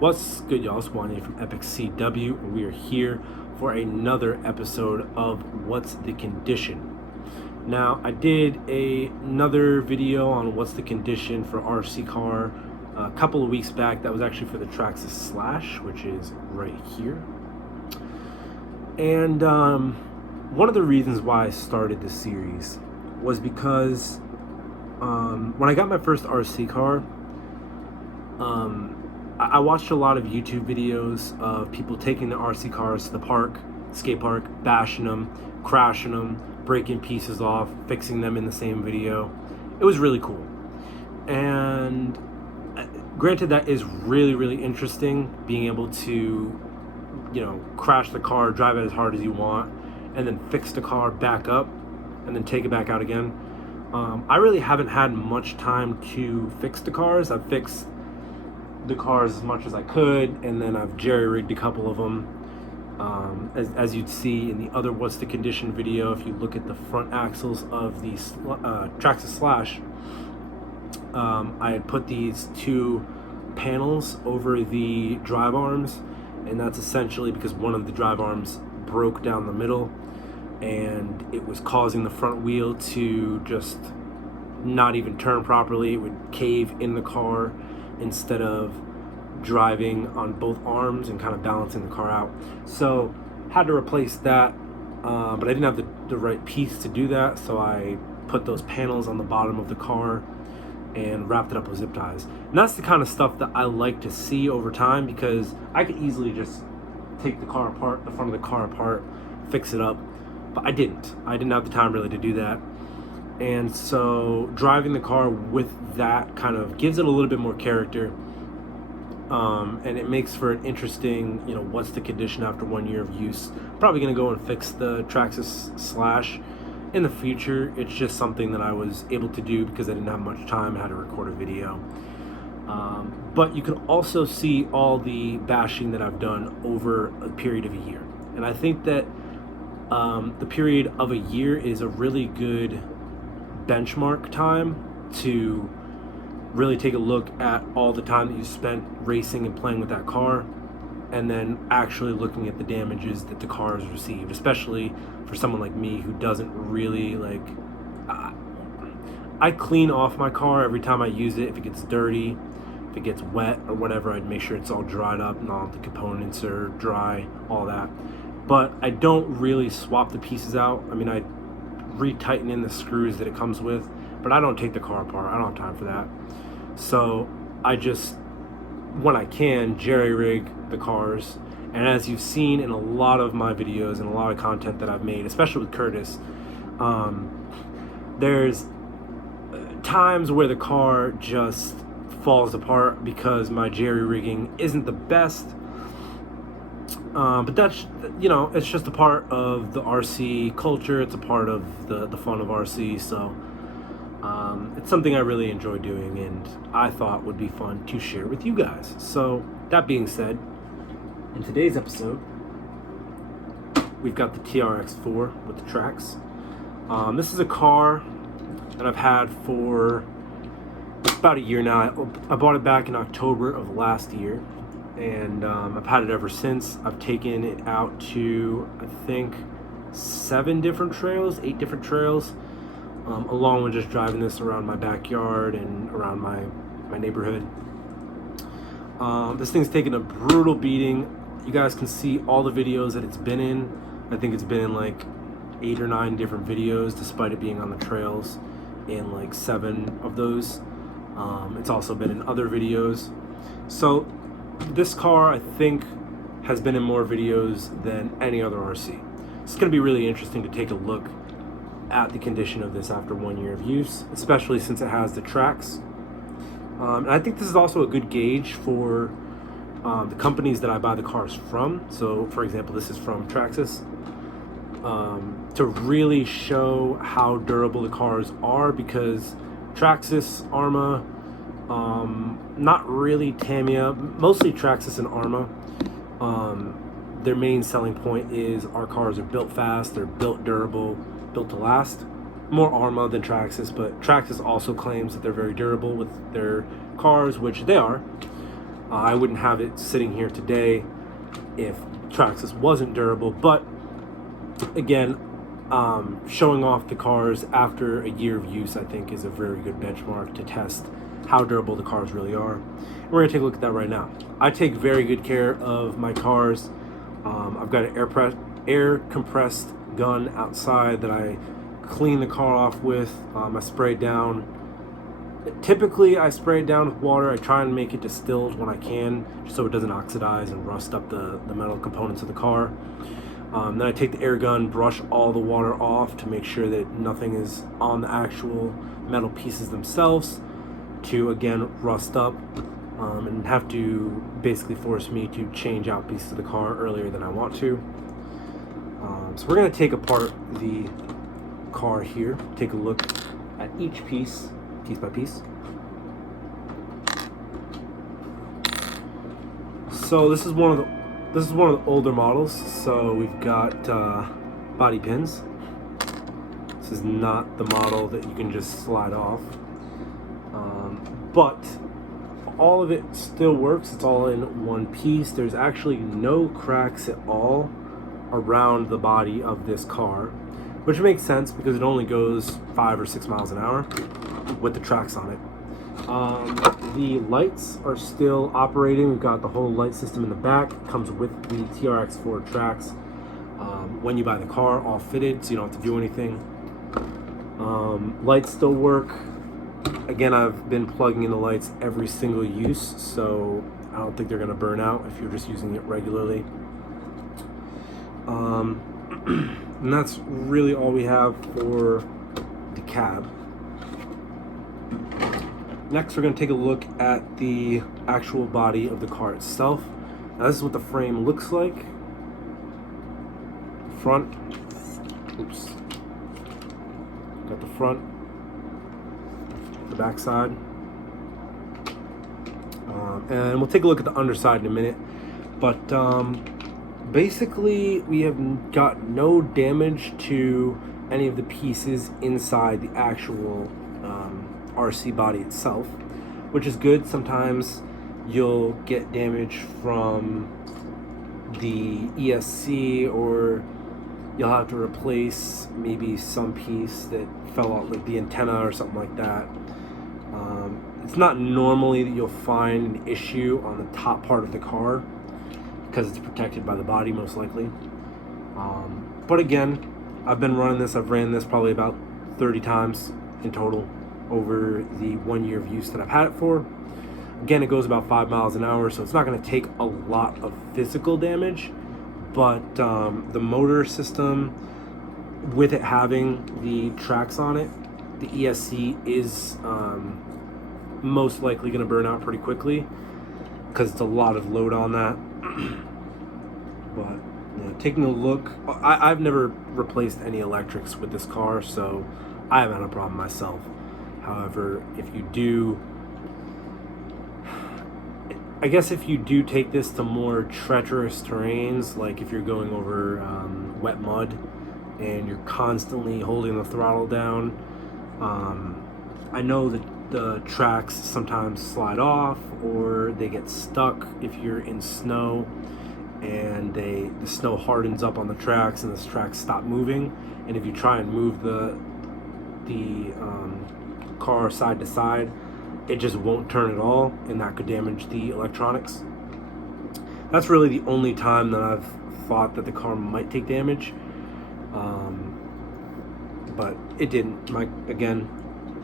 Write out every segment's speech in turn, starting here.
What's good, y'all? It's Wanye from Epic CW, and we are here for another episode of What's the Condition. Now, I did another video on what's the condition for RC car a couple of weeks back. That was actually for the Traxxas Slash, which is right here. And one of the reasons why I started this series was because when I got my first RC car, I watched a lot of YouTube videos of people taking the RC cars to the park, skate park, bashing them, crashing them, breaking pieces off, fixing them in the same video. It was really cool. And granted, that is really, really interesting, being able to, crash the car, drive it as hard as you want, and then fix the car back up, and then take it back out again. I really haven't had much time to fix the cars. I've fixed the cars as much as I could, and then I've jerry-rigged a couple of them. As you'd see in the other What's the Condition video, if you look at the front axles of the Traxxas Slash, I had put these two panels over the drive arms, and that's essentially because one of the drive arms broke down the middle, and it was causing the front wheel to just not even turn properly. It would cave in the car instead of driving on both arms and kind of balancing the car out. So had to replace that, but I didn't have the right piece to do that, so I put those panels on the bottom of the car and wrapped it up with zip ties. And that's the kind of stuff that I like to see over time, because I could easily just take the car apart, the front of the car apart, fix it up, but I didn't have the time really to do that. And so driving the car with that kind of gives it a little bit more character, and it makes for an interesting, what's the condition after 1 year of use. Probably going to go and fix the Traxxas Slash in the future. It's just something that I was able to do because I didn't have much time. I had to record a video. But you can also see all the bashing that I've done over a period of a year. And I think that the period of a year is a really good benchmark time to really take a look at all the time that you spent racing and playing with that car, and then actually looking at the damages that the car has received, especially for someone like me who doesn't really I clean off my car every time I use it. If it gets dirty, if it gets wet or whatever, I'd make sure it's all dried up and all the components are dry, all that. But I don't really swap the pieces out. I mean, I retighten in the screws that it comes with, but I don't take the car apart. I don't have time for that. So I just, when I can, jerry-rig the cars. And as you've seen in a lot of my videos and a lot of content that I've made, especially with Curtis, there's times where the car just falls apart because my jerry-rigging isn't the best. But that's, it's just a part of the RC culture. It's a part of the fun of RC. So it's something I really enjoy doing, and I thought would be fun to share with you guys. So that being said, in today's episode, we've got the TRX-4 with the Traxxas. This is a car that I've had for about a year now. I bought it back in October of last year, and I've had it ever since. I've taken it out to, I think, 8 different trails, along with just driving this around my backyard and around my neighborhood. This thing's taken a brutal beating. You guys can see all the videos that it's been in. I think it's been in like 8 or 9 different videos, despite it being on the trails in like 7 of those. It's also been in other videos. So this car, I think, has been in more videos than any other RC. It's going to be really interesting to take a look at the condition of this after 1 year of use, especially since it has the tracks. And I think this is also a good gauge for the companies that I buy the cars from. So, for example, this is from Traxxas, to really show how durable the cars are, because Traxxas, Arma, not really Tamiya, mostly Traxxas and Arma, their main selling point is our cars are built fast, they're built durable, built to last. More Arma than Traxxas, but Traxxas also claims that they're very durable with their cars, which they are. I wouldn't have it sitting here today if Traxxas wasn't durable, but again, showing off the cars after a year of use, I think, is a very good benchmark to test how durable the cars really are. And we're gonna take a look at that right now. I take very good care of my cars. I've got an air compressed gun outside that I clean the car off with. I spray it down. Typically, I spray it down with water. I try and make it distilled when I can, just so it doesn't oxidize and rust up the metal components of the car. Then I take the air gun, brush all the water off to make sure that nothing is on the actual metal pieces themselves to, again, rust up and have to basically force me to change out pieces of the car earlier than I want to. So we're going to take apart the car here, take a look at each piece by piece. So this is one of the older models. So we've got body pins. This is not the model that you can just slide off, but all of it still works. It's all in one piece. There's actually no cracks at all around the body of this car, which makes sense because it only goes 5 or 6 miles an hour with the tracks on it. The lights are still operating. We've got the whole light system in the back. It comes with the TRX-4 tracks when you buy the car, all fitted, so you don't have to do anything. Lights still work. Again, I've been plugging in the lights every single use, so I don't think they're going to burn out if you're just using it regularly. And that's really all we have for the cab. Next, we're going to take a look at the actual body of the car itself. Now, this is what the frame looks like. Front. Oops. Got the front. The back side. And we'll take a look at the underside in a minute. But basically, we have got no damage to any of the pieces inside the actual RC body itself, which is good. Sometimes you'll get damage from the ESC, or you'll have to replace maybe some piece that fell out, like the antenna or something like that. It's not normally that you'll find an issue on the top part of the car because it's protected by the body, most likely. But again, I've been running this. I've ran this probably about 30 times in total over the 1 year of use that I've had it for. Again, it goes about 5 miles an hour, so it's not going to take a lot of physical damage, but the motor system, with it having the tracks on it, the ESC is most likely going to burn out pretty quickly because it's a lot of load on that. But taking a look, I've never replaced any electrics with this car, so I haven't had a problem myself. However, if you do, I guess if you do take this to more treacherous terrains, like if you're going over wet mud and you're constantly holding the throttle down, I know that the tracks sometimes slide off or they get stuck if you're in snow and the snow hardens up on the tracks and the tracks stop moving, and if you try and move the car side to side, it just won't turn at all, and that could damage the electronics. That's really the only time that I've thought that the car might take damage, but it didn't. Again,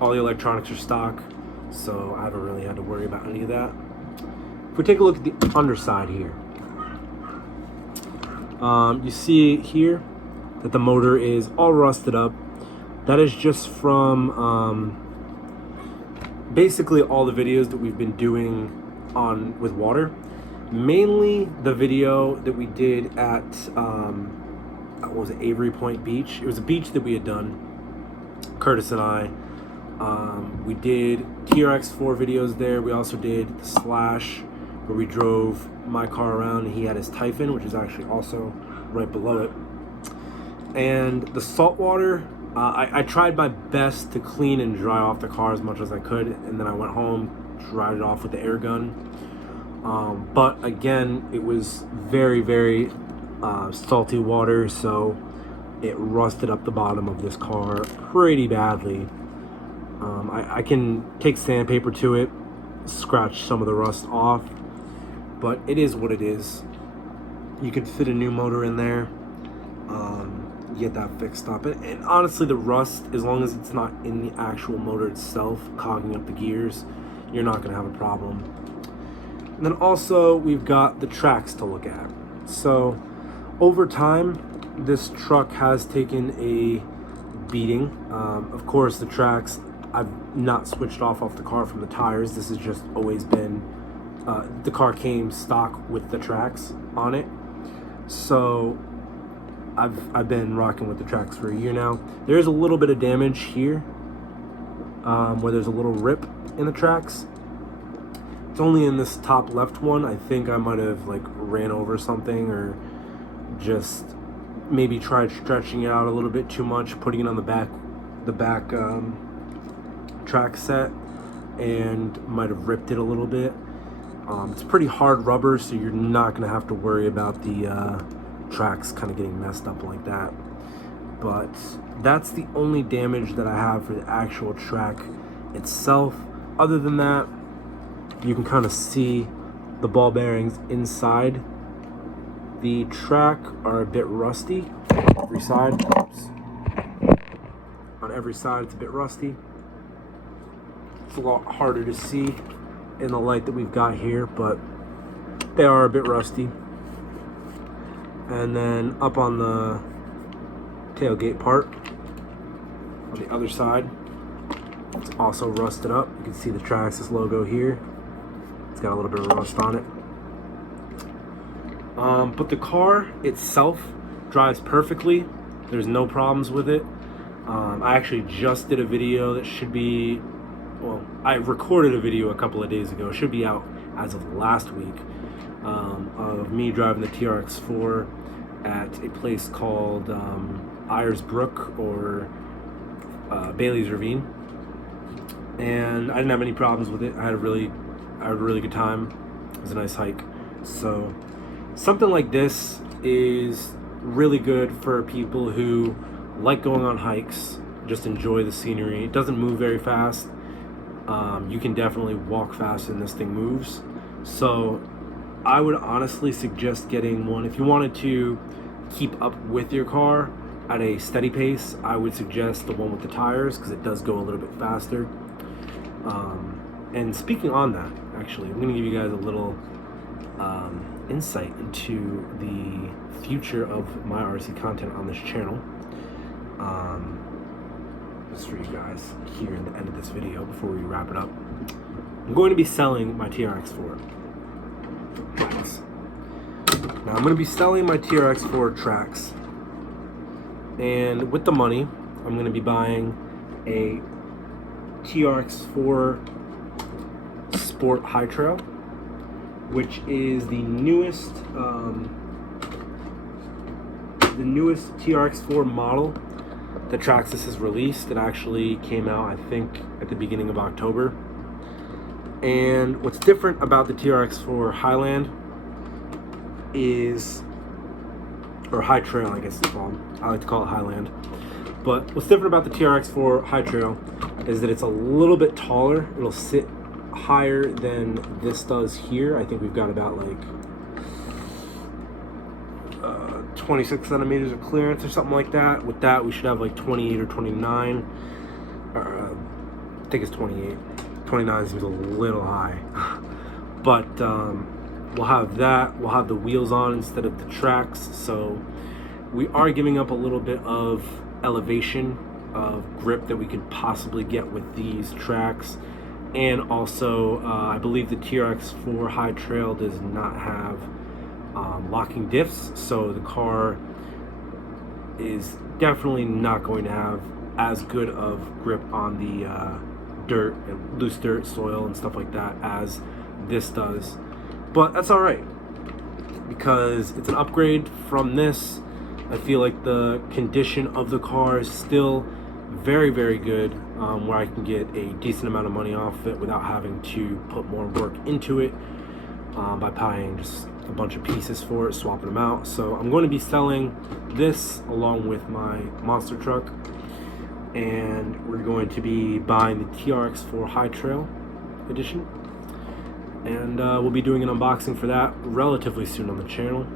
all the electronics are stock, so I haven't really had to worry about any of that. If we take a look at the underside here, you see here that the motor is all rusted up. That is just from basically all the videos that we've been doing with water. Mainly the video that we did at what was it, Avery Point Beach. It was a beach that we had done, Curtis and I. We did TRX-4 videos there. We also did the Slash, where we drove my car around and he had his Typhon, which is actually also right below it. And the saltwater, I tried my best to clean and dry off the car as much as I could, and then I went home, dried it off with the air gun. But again, it was very, very salty water, so it rusted up the bottom of this car pretty badly. I can take sandpaper to it, scratch some of the rust off, but it is what it is. You could fit a new motor in there, get that fixed up. And honestly, the rust, as long as it's not in the actual motor itself, clogging up the gears, you're not going to have a problem. And then also, we've got the tracks to look at. So, over time, this truck has taken a beating. Of course, the tracks, I've not switched off the car from the tires. This has just always been, the car came stock with the tracks on it. So I've been rocking with the tracks for a year now. There's a little bit of damage here, where there's a little rip in the tracks. It's only in this top left one. I think I might have like ran over something, or just maybe tried stretching it out a little bit too much, putting it on the back track set, and might have ripped it a little bit. It's pretty hard rubber, so you're not going to have to worry about the tracks kind of getting messed up like that. But that's the only damage that I have for the actual track itself. Other than that, you can kind of see the ball bearings inside the track are a bit rusty. Every side, oops. On every side, it's a bit rusty. It's a lot harder to see in the light that we've got here, but they are a bit rusty. And then up on the tailgate part, on the other side, it's also rusted up. You can see the Traxxas logo here. It's got a little bit of rust on it. But the car itself drives perfectly. There's no problems with it. I actually just did a video that should be, well, I recorded a video a couple of days ago. It should be out as of last week, of me driving the TRX-4 at a place called Ayers Brook, or Bailey's Ravine. And I didn't have any problems with it. I had a really good time. It was a nice hike. So something like this is really good for people who like going on hikes, just enjoy the scenery. It doesn't move very fast. You can definitely walk faster than this thing moves. So I would honestly suggest getting one. If you wanted to keep up with your car at a steady pace, I would suggest the one with the tires, because it does go a little bit faster. And speaking on that, actually, I'm going to give you guys a little insight into the future of my RC content on this channel. Just for you guys here in the end of this video before we wrap it up. I'm going to be selling my TRX-4 tracks. Now I'm going to be selling my TRX-4 tracks, and with the money I'm going to be buying a TRX-4 Sport High Trail, which is the newest TRX-4 model that Traxxas has released. It actually came out, I think, at the beginning of October. And what's different about the TRX-4 Highland is, or High Trail, I guess it's called. I like to call it Highland. But what's different about the TRX-4 High Trail is that it's a little bit taller. It'll sit higher than this does here. I think we've got about like 26 centimeters of clearance or something like that. With that, we should have like 28 or 29. I think it's 28. 29 seems a little high. But we'll have that. We'll have the wheels on instead of the tracks. So we are giving up a little bit of elevation of grip that we could possibly get with these tracks. And also, I believe the TRX-4 High Trail does not have locking diffs, so the car is definitely not going to have as good of grip on the dirt, and loose dirt, soil, and stuff like that as this does. But that's all right, because it's an upgrade from this. I feel like the condition of the car is still very, very good, where I can get a decent amount of money off it without having to put more work into it. by buying just a bunch of pieces for it, swapping them out. So I'm going to be selling this along with my monster truck, and we're going to be buying the TRX-4 High Trail edition, and we'll be doing an unboxing for that relatively soon on the channel,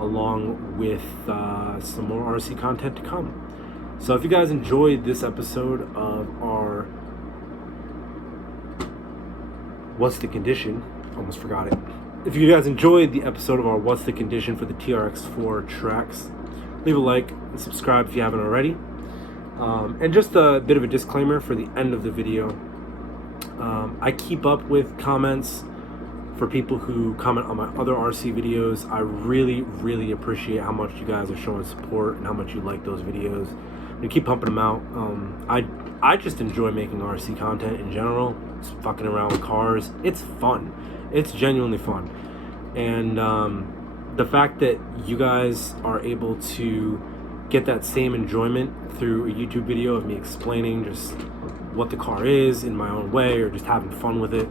along with some more RC content to come. So if you guys enjoyed this episode of our What's the Condition, almost forgot it. If you guys enjoyed the episode of our What's the Condition for the TRX-4 Trax, leave a like and subscribe if you haven't already. And just a bit of a disclaimer for the end of the video. I keep up with comments for people who comment on my other RC videos. I really appreciate how much you guys are showing support and how much you like those videos. I'm gonna keep pumping them out. I just enjoy making RC content in general. Just fucking around with cars. It's fun. It's genuinely fun. And the fact that you guys are able to get that same enjoyment through a YouTube video of me explaining just what the car is in my own way, or just having fun with it,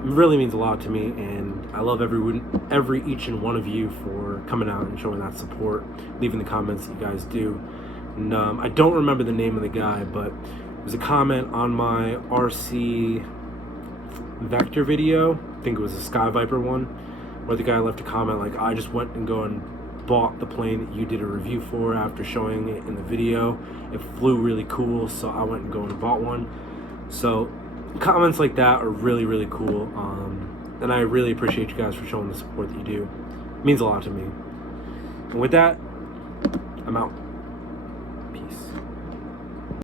really means a lot to me. And I love each and one of you for coming out and showing that support, leaving the comments that you guys do. And I don't remember the name of the guy, but it was a comment on my RC Vector video, I think it was a Sky Viper one, where the guy left a comment like, I just went and bought the plane that you did a review for after showing it in the video. It flew really cool, so I went and bought one. So comments like that are really cool, and I really appreciate you guys for showing the support that you do. It means a lot to me. And with that, I'm out. Peace.